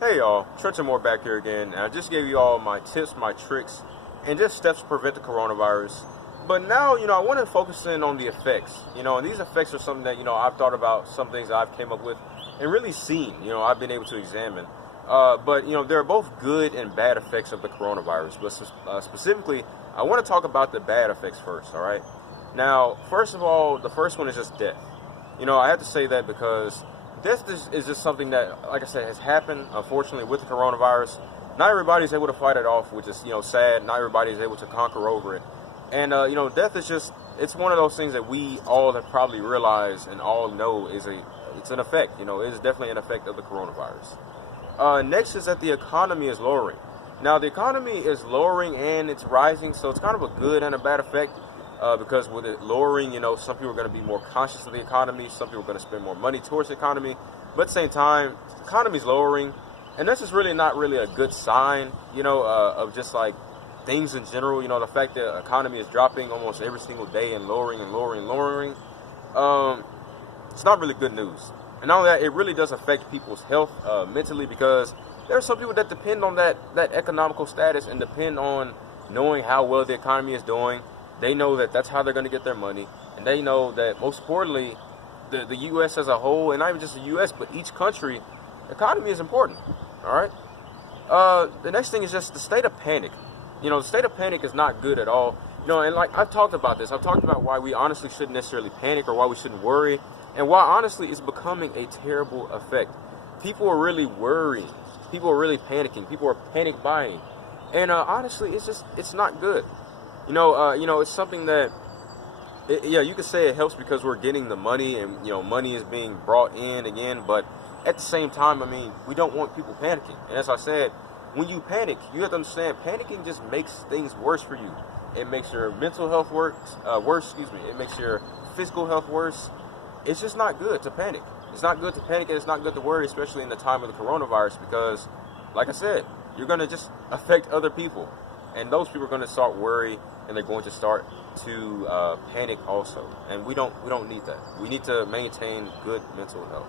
Hey y'all, Trenton back here again, and I just gave you all my tips, my tricks, and just steps to prevent the coronavirus. But now, I want to focus in on the effects, and these effects are something that, I've thought about, some things that I've came up with, and really seen, I've been able to examine. But there are both good and bad effects of the coronavirus, but specifically, I want to talk about the bad effects first, all right? Now, first of all, the first one is just death. I have to say that because death is just something that, like I said, has happened, unfortunately, with the coronavirus. Not everybody's able to fight it off, which is, sad. Not everybody is able to conquer over it. And, death is just, it's one of those things that we all have probably realized and all know it's an effect. It is definitely an effect of the coronavirus. Next is that the economy is lowering. Now, the economy is lowering and it's rising, so it's kind of a good and a bad effect. Because with it lowering, some people are going to be more conscious of the economy. Some people are going to spend more money towards the economy. But at the same time, the economy is lowering. And this is really not really a good sign, of just like things in general. The fact that the economy is dropping almost every single day and lowering and lowering and lowering. It's not really good news. And not only that, it really does affect people's health mentally, because there are some people that depend on that economical status and depend on knowing how well the economy is doing. They know that that's how they're going to get their money. And they know that, most importantly, the U.S. as a whole, and not even just the U.S., but each country, economy is important. All right? The next thing is just the state of panic. The state of panic is not good at all. And like I've talked about this. I've talked about why we honestly shouldn't necessarily panic or why we shouldn't worry. And why, honestly, it's becoming a terrible effect. People are really worrying. People are really panicking. People are panic buying. And honestly, it's not good. It's something that, you could say it helps because we're getting the money and, money is being brought in again. But at the same time, we don't want people panicking. And as I said, when you panic, you have to understand panicking just makes things worse for you. It makes your mental health worse. It makes your physical health worse. It's just not good to panic. It's not good to panic and it's not good to worry, especially in the time of the coronavirus, because, like I said, you're going to just affect other people. And those people are going to start worry, and they're going to start to panic also. And we don't need that. We need to maintain good mental health.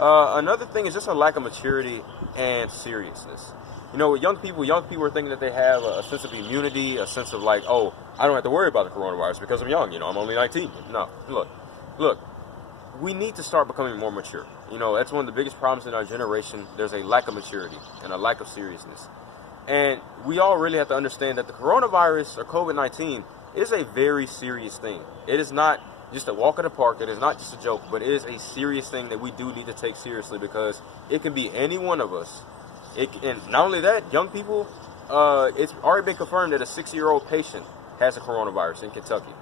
Another thing is just a lack of maturity and seriousness. With young people are thinking that they have a sense of immunity, a sense of like, oh, I don't have to worry about the coronavirus because I'm young. I'm only 19. No, look. We need to start becoming more mature. That's one of the biggest problems in our generation. There's a lack of maturity and a lack of seriousness. And we all really have to understand that the coronavirus or COVID-19 is a very serious thing. It is not just a walk in the park. It is not just a joke, but it is a serious thing that we do need to take seriously, because it can be any one of us. And not only that, young people, it's already been confirmed that a 60-year-old patient has the coronavirus in Kentucky.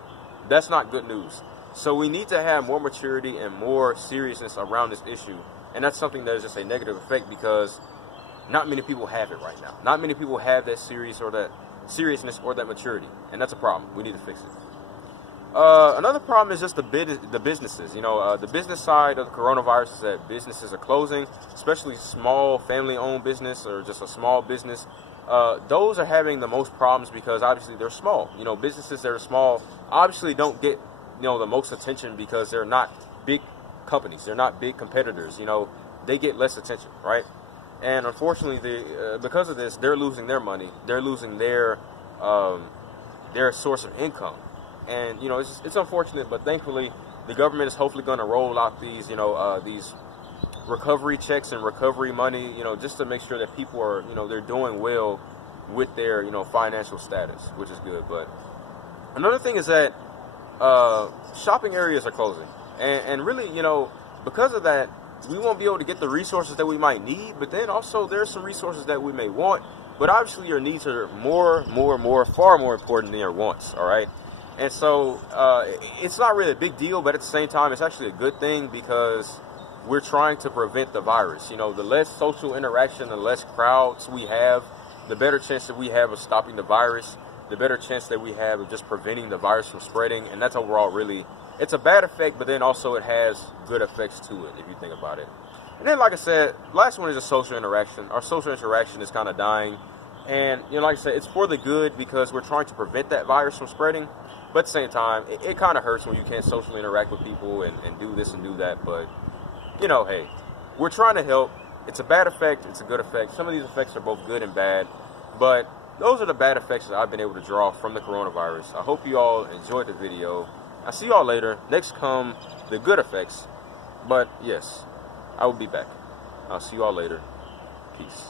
That's not good news. So we need to have more maturity and more seriousness around this issue. And that's something that is just a negative effect, because not many people have it right now. Not many people have that seriousness or that maturity. And that's a problem. We need to fix it. Another problem is just the businesses. The business side of the coronavirus is that businesses are closing, especially small family-owned business or just a small business. Those are having the most problems because obviously they're small. Businesses that are small obviously don't get the most attention because they're not big companies. They're not big competitors. They get less attention, right? And unfortunately, because of this, they're losing their money. They're losing their source of income. And, it's unfortunate, but thankfully, the government is hopefully going to roll out these recovery checks and recovery money, just to make sure that people are, they're doing well with their, financial status, which is good. But another thing is that shopping areas are closing. And really, because of that, we won't be able to get the resources that we might need, but then also there's some resources that we may want, but obviously your needs are far more important than your wants, all right? And so it's not really a big deal, but at the same time, it's actually a good thing because we're trying to prevent the virus. The less social interaction, the less crowds we have, the better chance that we have of stopping the virus, the better chance that we have of just preventing the virus from spreading, and that's overall really, it's a bad effect, but then also it has good effects to it, if you think about it. And then, like I said, last one is a social interaction. Our social interaction is kind of dying. And, like I said, it's for the good because we're trying to prevent that virus from spreading. But at the same time, it kind of hurts when you can't socially interact with people and do this and do that. But, hey, we're trying to help. It's a bad effect, it's a good effect. Some of these effects are both good and bad, but those are the bad effects that I've been able to draw from the coronavirus. I hope you all enjoyed the video. I'll see y'all later. Next come the good effects, but yes, I will be back. I'll see you all later. Peace.